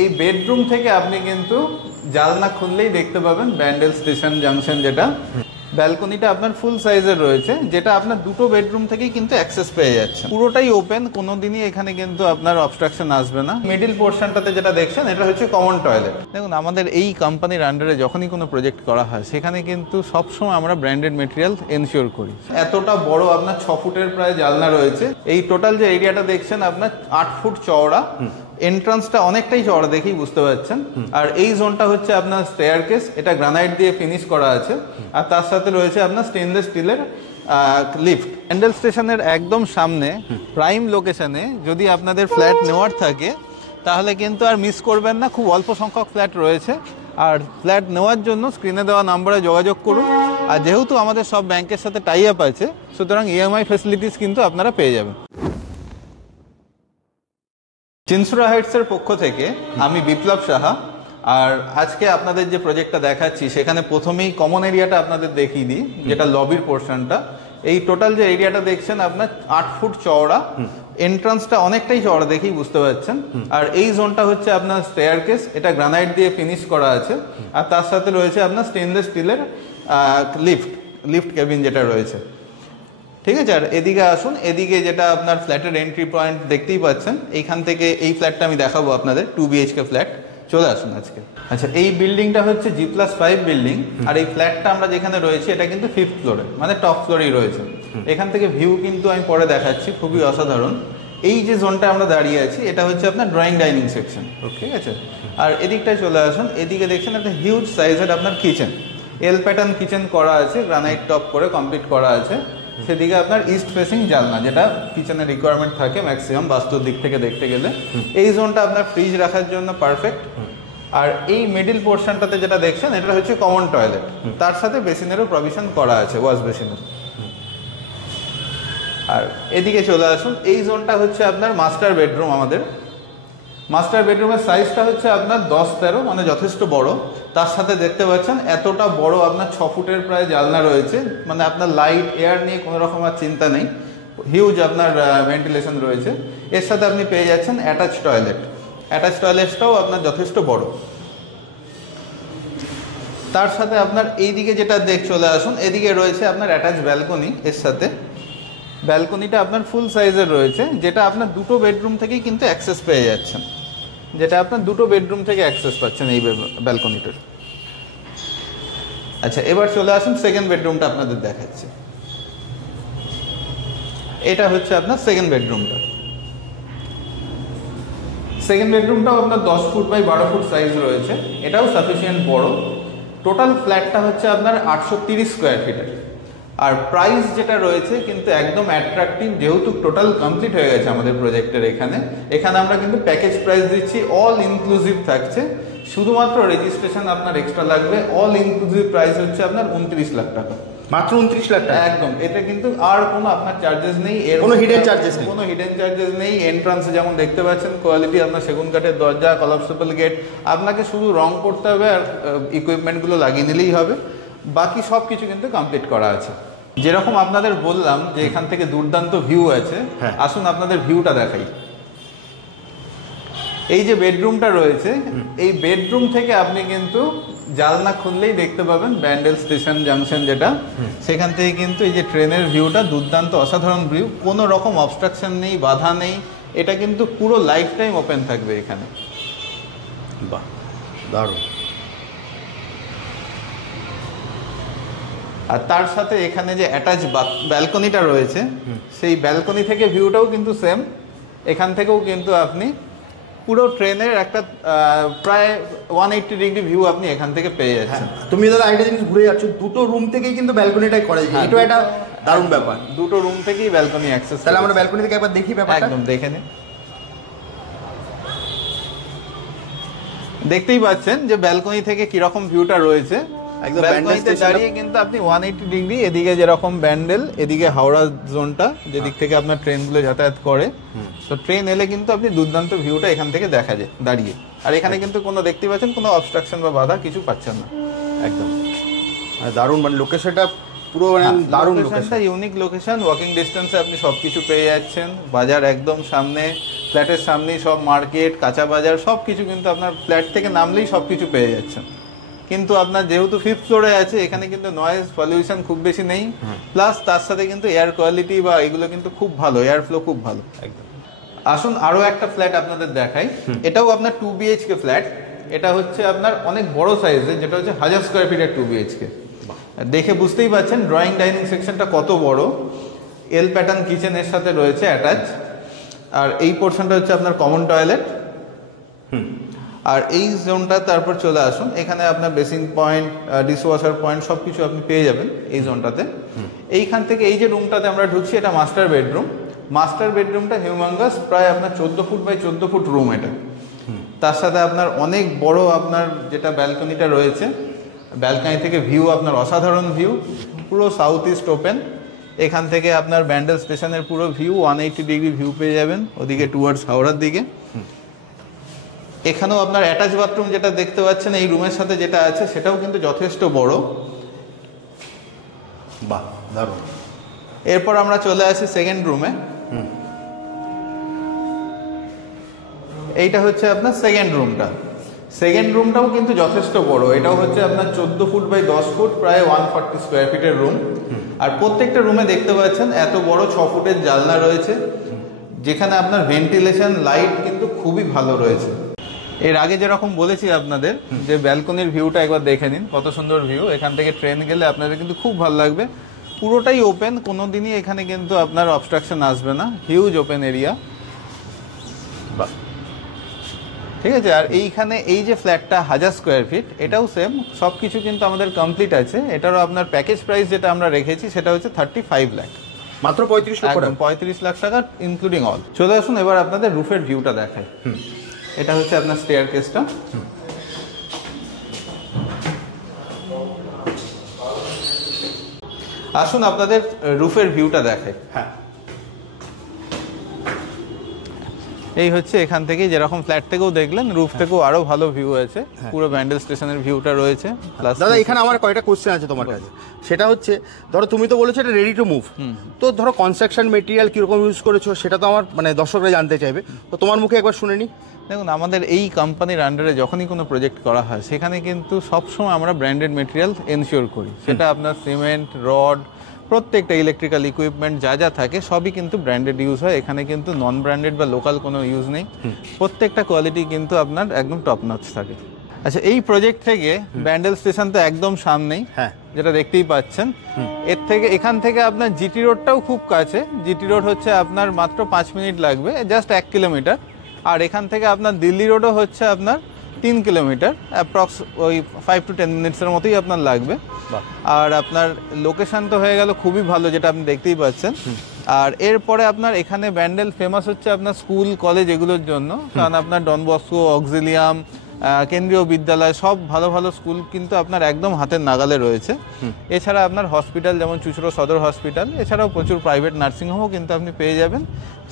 এই বেডরুম থেকে আপনি কিন্তু জানলা খুললেই দেখতে পাবেন ব্যান্ডেল স্টেশন জাংশন, যেটা ব্যালকনিটা আপনার ফুল সাইজের রয়েছে, যেটা আপনার দুটো বেডরুম থেকেই কিন্তু অ্যাক্সেস পেয়ে যাচ্ছে। পুরোটাই ওপেন, কোনোদিনই এখানে কিন্তু আপনার অবস্ট্রাকশন আসবে না। মিডিল পোর্শনটাতে যেটা দেখছেন এটা হচ্ছে কমন টয়লেট। দেখুন, আমাদের এই কোম্পানির আন্ডারে যখনই কোনো প্রজেক্ট করা হয় সেখানে কিন্তু সবসময় আমরা ব্র্যান্ডেড মেটেরিয়াল এনশিওর করি। এতটা বড় আপনার 6 ফুটের প্রায় জানলা রয়েছে। এই টোটাল যে এরিয়াটা দেখছেন আপনার 8 ফুট চওড়া, এন্ট্রান্সটা অনেকটাই চওড়া দেখেই বুঝতে পারছেন। আর এই জোনটা হচ্ছে আপনার স্টেয়ারকেস, এটা গ্রানাইট দিয়ে ফিনিশ করা আছে। আর তার সাথে রয়েছে আপনার স্টেনলেস স্টিলের লিফট। ব্যান্ডেল স্টেশনের একদম সামনে প্রাইম লোকেশনে যদি আপনাদের ফ্ল্যাট নেওয়ার থাকে তাহলে কিন্তু আর মিস করবেন না। খুব অল্প সংখ্যক ফ্ল্যাট রয়েছে। আর ফ্ল্যাট নেওয়ার জন্য স্ক্রিনে দেওয়া নাম্বারে যোগাযোগ করুন। আর যেহেতু আমাদের সব ব্যাংকের সাথে টাই আপ আছে, সুতরাং ইএমআই ফ্যাসিলিটিস কিন্তু আপনারা পেয়ে যাবেন। চিনসুরা হাইটসের পক্ষ থেকে আমি বিপ্লব সাহা। আর আজকে আপনাদের যে প্রজেক্টটা দেখাচ্ছি সেখানে প্রথমেই কমন এরিয়াটা আপনাদের দেখিয়ে দিই, যেটা লবির পোর্শনটা। এই টোটাল যে এরিয়াটা দেখছেন আপনার 8 ফুট চওড়া, এন্ট্রান্সটা অনেকটাই চওড়া দেখেই বুঝতে পারছেন। আর এই জোনটা হচ্ছে আপনার স্টেয়ারকেস, এটা গ্রানাইট দিয়ে ফিনিশ করা আছে। আর তার সাথে রয়েছে আপনার স্টেনলেস স্টিলের লিফট কেবিন যেটা রয়েছে, ঠিক আছে। আর এদিকে আসুন, এদিকে যেটা আপনার ফ্ল্যাটের এন্ট্রি পয়েন্ট দেখতেই পাচ্ছেন, এইখান থেকে এই ফ্ল্যাটটা আমি দেখাবো আপনাদের, 2 BHK ফ্ল্যাট। চলে আসুন আজকে। আচ্ছা, এই বিল্ডিংটা হচ্ছে G+5 বিল্ডিং। আর এই ফ্ল্যাটটা আমরা যেখানে রয়েছে এটা কিন্তু 5th ফ্লোরে, মানে টপ ফ্লোরেই রয়েছে। এখান থেকে ভিউ কিন্তু আমি পরে দেখাচ্ছি, খুবই অসাধারণ। এই যে জোনটা আমরা দাঁড়িয়ে আছি এটা হচ্ছে আপনার ড্রয়িং ডাইনিং সেকশন, ঠিক আছে। আর এদিকটায় চলে আসুন, এদিকে দেখছেন একটা হিউজ সাইজের আপনার কিচেন, এল প্যাটার্ন কিচেন করা আছে, গ্রানাইট টপ করে কমপ্লিট করা আছে। সেদিকে আপনার ইস্ট ফেসিং জানলা, যেটা কিচেনের রিকোয়ারমেন্ট থাকে ম্যাক্সিমাম বাস্তুর দিক থেকে দেখতে গেলে। এই জোনটা আপনার ফ্রিজ রাখার জন্য পারফেক্ট। আর এই মিডিল পোর্শনটাতে যেটা দেখছেন এটা হচ্ছে কমন টয়লেট, তার সাথে বেসিনেরও প্রভিশন করা আছে, ওয়াশ বেসিনের। আর এদিকে চলে আসুন, এই জোনটা হচ্ছে আপনার মাস্টার বেডরুম। আমাদের মাস্টার বেডরুমের সাইজটা হচ্ছে আপনার 10-13, মানে যথেষ্ট বড়। তার সাথে দেখতে পাচ্ছেন এতটা বড় আপনার 6 ফুটের প্রায় জানলা রয়েছে, মানে আপনার লাইট এয়ার নিয়ে কোনো রকম আর চিন্তা নেই। হিউজ আপনার ভেন্টিলেশন রয়েছে। এর সাথে আপনি পেয়ে যাচ্ছেন অ্যাটাচ টয়লেট। অ্যাটাচ টয়লেটটাও আপনার যথেষ্ট বড়। তার সাথে আপনার এইদিকে যেটা চলে আসুন, এদিকে রয়েছে আপনার অ্যাটাচ ব্যালকনি। এর সাথে ব্যালকনিটা আপনার ফুল সাইজের রয়েছে, যেটা আপনার দুটো বেডরুম থেকেই কিন্তু অ্যাক্সেস পেয়ে যাচ্ছেন, যেটা আপনার দুটো বেডরুম থেকে অ্যাক্সেস পাচ্ছেন এই ব্যালকনিটার। আচ্ছা, এবার চলে আসুন সেকেন্ড বেডরুমটা আপনাদের দেখাচ্ছি। এটা হচ্ছে আপনার সেকেন্ড বেডরুমটা। সেকেন্ড বেডরুমটাও আপনার 10 ফুট বাই 12 ফুট সাইজ রয়েছে, এটাও সাফিসিয়েন্ট বড়। টোটাল ফ্ল্যাটটা হচ্ছে আপনার 830 স্কোয়ার ফিটের। আর প্রাইস যেটা রয়েছে কিন্তু একদম অ্যাট্রাকটিভ, যেহেতু টোটাল কমপ্লিট হয়ে গেছে আমাদের প্রজেক্টের। এখানে আমরা কিন্তু প্যাকেজ প্রাইস দিচ্ছি, অল ইনক্লুসিভ থাকছে। শুধুমাত্র রেজিস্ট্রেশন আপনার এক্সট্রা লাগবে। অল ইনক্লুসিভ প্রাইস হচ্ছে আপনার 29 লাখ টাকা। মাত্র 29 লাখ টাকা? একদম। এটা কিন্তু আর কোনো আপনার চার্জেস নেই, এর কোনো হিডেন চার্জেস নেই। কোনো হিডেন চার্জেস নেই। এন্ট্রান্সে যেমন দেখতে পাচ্ছেন কোয়ালিটি আপনার সেগুন কাঠের দরজা, কলাপসেবল গেট। আপনাকে শুধু রং করতে হবে আর ইকুইপমেন্টগুলো লাগিয়ে নিলেই হবে, বাকি সব কিছু কিন্তু কমপ্লিট করা আছে। যেরকম আপনাদের বললাম যে এখান থেকে দুর্দান্ত ভিউ আছে, আসুন আপনাদের ভিউটা দেখাই। এই যে বেডরুমটা রয়েছে, এই বেডরুম থেকে আপনি কিন্তু জানলা খুললেই দেখতে পাবেন ব্যান্ডেল স্টেশন জাংশন, যেটা সেখান থেকে কিন্তু এই যে ট্রেনের ভিউটা দুর্দান্ত অসাধারণ ভিউ। কোনো রকম অবস্ট্রাকশন নেই, বাধা নেই। এটা কিন্তু পুরো লাইফ টাইম ওপেন থাকবে এখানে। বাহ, দারুণ। আর তার সাথে এখানে যে অ্যাটাচ ব্যালকনিটা রয়েছে, সেই ব্যালকনি থেকে ভিউটাও কিন্তু সেম। এখান থেকেও কিন্তু আপনি পুরো ট্রেনের একটা প্রায় 180 ডিগ্রি ভিউ আপনি এখান থেকে পেয়ে যাচ্ছেন। তুমি দাদা আইডিয়া জিনিস ঘুরে যাচ্ছ, দুটো রুম থেকেই কিন্তু ব্যালকনিটাই করা যায়। এটা একটা দারুণ ব্যাপার, দুটো রুম থেকেই ব্যালকনি অ্যাক্সেস। তাহলে আমরা ব্যালকনি থেকে একবার দেখি ব্যাপারটা। একদম দেখে নিন। দেখতেই পাচ্ছেন যে ব্যালকনি থেকে কিরকম ভিউটা রয়েছে। ব্যালকনিতে দাঁড়িয়ে কিন্তু আপনি 180 ডিগ্রি, এদিকে যেরকম ব্যান্ডেল, এদিকে হাওড়া জোনটা যেদিক থেকে আপনার ট্রেনগুলো যাতায়াত করে, তো ট্রেন এলে কিন্তু আপনি দুর্দান্ত ভিউটা এখান থেকে দেখা যায় দাঁড়িয়ে। আর এখানে কিন্তু কোনো দেখতে পাচ্ছেন কোনো অবস্ট্রাকশন বা বাধা কিছু পাচ্ছেন না। একদম দারুণ, মানে লোকেশনটা পুরো দারুণ, লোকেশনটা ইউনিক লোকেশন। ওয়াকিং ডিস্টেন্সে আপনি সবকিছু পেয়ে যাচ্ছেন, বাজার একদম সামনে, ফ্ল্যাটের সামনেই সব মার্কেট, কাঁচা বাজার সব কিছু কিন্তু আপনার ফ্ল্যাট থেকে নামলেই সব কিছু পেয়ে যাচ্ছেন। কিন্তু আপনার যেহেতু 5th ফ্লোরে আছে, এখানে কিন্তু নয়েজ পলিউশন খুব বেশি নেই, প্লাস তার সাথে কিন্তু এয়ার কোয়ালিটি বা এগুলো কিন্তু খুব ভালো, এয়ার ফ্লো খুব ভালো। একদম। আসুন আরো একটা ফ্ল্যাট আপনাদের দেখাই। এটাও আপনার 2 BHK ফ্ল্যাট। এটা হচ্ছে আপনার অনেক বড় সাইজের, যেটা হচ্ছে 1000 স্কোয়ার ফিটের 2 BHK। দেখে বুঝতেই পাচ্ছেন ড্রয়িং ডাইনিং সেকশনটা কত বড়। এল প্যাটার্ন কিচেন এর সাথে রয়েছে অ্যাটাচ। আর এই পোর্শনটা হচ্ছে আপনার কমন টয়লেট। আর এই জোনটা তারপর চলে আসুন, এখানে আপনার বেসিন পয়েন্ট, ডিশওয়াশার পয়েন্ট সব কিছু আপনি পেয়ে যাবেন এই জোনটাতে। এইখান থেকে এই যে রুমটাতে আমরা ঢুকছি, এটা মাস্টার বেডরুম। মাস্টার বেডরুমটা হিউম্যাঙ্গাস, প্রায় আপনার 14 ফুট বাই 14 ফুট রুম এটা। তার সাথে আপনার অনেক বড় আপনার যেটা ব্যালকনিটা রয়েছে, ব্যালকনি থেকে ভিউ আপনার অসাধারণ ভিউ, পুরো সাউথ ইস্ট ওপেন। এখান থেকে আপনার ব্যান্ডেল স্টেশনের পুরো ভিউ 180 ডিগ্রি ভিউ পেয়ে যাবেন ওদিকে টুয়ার্ডস হাওড়ার দিকে। এখানেও আপনার অ্যাটাচ বাথরুম যেটা দেখতে পাচ্ছেন এই রুমের সাথে যেটা আছে, সেটাও কিন্তু যথেষ্ট বড়। বাহ, দারুণ। এরপর আমরা চলে আসি সেকেন্ড রুমে। এইটা হচ্ছে আপনার সেকেন্ড রুমটা। সেকেন্ড রুমটাও কিন্তু যথেষ্ট বড়। এটাও হচ্ছে আপনার 14 ফুট বাই 10 ফুট, প্রায় 140 স্কোয়ার ফিটের রুম। আর প্রত্যেকটা রুমে দেখতে পাচ্ছেন এত বড় 6 ফুটের জানলা রয়েছে, যেখানে আপনার ভেন্টিলেশন লাইট কিন্তু খুবই ভালো রয়েছে। এর আগে যেরকম বলেছি আপনাদের যে ব্যালকনির ভিউটা একবার দেখে নিন, কত সুন্দর ভিউ। এখান থেকে ট্রেন গেলে আপনাদের কিন্তু খুব ভালো লাগবে। পুরোটাই ওপেন, কোনো দিনই এখানে কিন্তু আপনার অবস্ট্রাকশন আসবে না, হিউজ ওপেন এরিয়া। ঠিক আছে। আর এইখানে এই যে ফ্ল্যাটটা 1000 স্কোয়ার ফিট, এটাও সেম, সব কিছু কিন্তু আমাদের কমপ্লিট আছে। এটারও আপনার প্যাকেজ প্রাইস যেটা আমরা রেখেছি সেটা হচ্ছে 35 লাখ, মাত্র 35 লক্ষ টাকা। 35 লাখ টাকা ইনক্লুডিং অল। চলে আসুন এবার আপনাদের রুফের ভিউটা দেখাই। এটা হচ্ছে আপনার স্টেয়ার কেসটা। আসুন আপনাদের রুফের ভিউটা দেখাই। হ্যাঁ, এই হচ্ছে এখান থেকে যেরকম ফ্ল্যাট থেকেও দেখলেন, রুফ থেকেও আরো ভালো ভিউ আছে। পুরো ব্যান্ডেল স্টেশনের ভিউটা রয়েছে। প্লাস দাদা এখানে আমার কয়টা কোশ্চেন আছে তোমার কাছে। সেটা হচ্ছে, ধরো তুমি তো বলেছো এটা রেডি টু মুভ, তো ধরো কনস্ট্রাকশন মেটেরিয়াল কিরকম ইউজ করেছো সেটা তো আমার মানে দর্শকরা জানতে চাইবে, তো তোমার মুখে একবার শুনে নি। দেখুন, আমাদের এই কোম্পানির আন্ডারে যখনই কোনো প্রজেক্ট করা হয়, সেখানে কিন্তু সবসময় আমরা ব্র্যান্ডেড মেটেরিয়াল এনশিওর করি। সেটা আপনার সিমেন্ট, রড, প্রত্যেকটা ইলেকট্রিক্যাল ইকুইপমেন্ট যা যা থাকে সবই কিন্তু ব্র্যান্ডেড ইউজ হয়। এখানে কিন্তু নন ব্র্যান্ডেড বা লোকাল কোনো ইউজ নেই। প্রত্যেকটা কোয়ালিটি কিন্তু আপনার একদম টপ নচ থাকে। আচ্ছা, এই প্রজেক্ট থেকে ব্যান্ডেল স্টেশন তো একদম সামনেই, হ্যাঁ, যেটা দেখতেই পাচ্ছেন। এর থেকে এখান থেকে আপনার জিটি রোডটাও খুব কাছে। জিটি রোড হচ্ছে আপনার মাত্র 5 মিনিট লাগবে, জাস্ট 1 কিলোমিটার। আর এখান থেকে আপনার দিল্লি রোডও হচ্ছে আপনার 3 কিলোমিটার, অ্যাপ্রক্স ওই 5 to 10 মিনিটসের মতোই আপনার লাগবে। আর আপনার লোকেশন তো হয়ে গেল খুবই ভালো, যেটা আপনি দেখতেই পাচ্ছেন। আর এরপরে আপনার এখানে ব্যান্ডেল ফেমাস হচ্ছে আপনার স্কুল কলেজ এগুলোর জন্য, কারণ আপনার ডন বস্কো, অক্সিলিয়াম, কেন্দ্রীয় বিদ্যালয়, সব ভালো ভালো স্কুল কিন্তু আপনার একদম হাতের নাগালে রয়েছে। এছাড়া আপনার হসপিটাল, যেমন চুঁচুড়া সদর হসপিটাল, এছাড়াও প্রচুর প্রাইভেট নার্সিংহোমও কিন্তু আপনি পেয়ে যাবেন।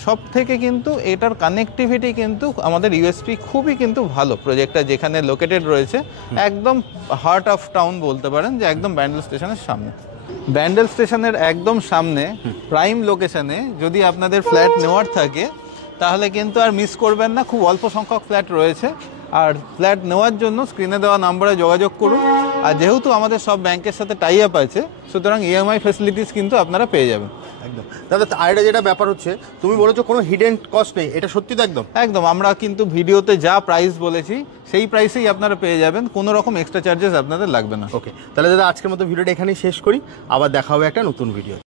সব থেকে কিন্তু এটার কানেক্টিভিটি কিন্তু আমাদের ইউএসপি খুবই কিন্তু ভালো। প্রজেক্টটা যেখানে লোকেটেড রয়েছে একদম হার্ট অফ টাউন বলতে পারেন, যে একদম ব্যান্ডেল স্টেশনের সামনে। ব্যান্ডেল স্টেশনের একদম সামনে প্রাইম লোকেশনে যদি আপনাদের ফ্ল্যাট নেওয়ার থাকে, তাহলে কিন্তু আর মিস করবেন না। খুব অল্প সংখ্যক ফ্ল্যাট রয়েছে। আর ফ্ল্যাট নেওয়ার জন্য স্ক্রিনে দেওয়া নাম্বারে যোগাযোগ করুন। আর যেহেতু আমাদের সব ব্যাংকের সাথে টাই আপ আছে, সুতরাং ইএমআই ফ্যাসিলিটিস কিন্তু আপনারা পেয়ে যাবেন। একদম। দাদা আরেকটা যেটা ব্যাপার হচ্ছে, তুমি বলেছো কোনো হিডেন কস্ট নেই, এটা সত্যি তো? একদম একদম। আমরা কিন্তু ভিডিওতে যা প্রাইস বলেছি সেই প্রাইসেই আপনারা পেয়ে যাবেন, কোনো রকম এক্সট্রা চার্জেস আপনাদের লাগবে না। ওকে, তাহলে দাদা আজকের মতো ভিডিওটা এখানেই শেষ করি, আবার দেখা হবে একটা নতুন ভিডিওতে।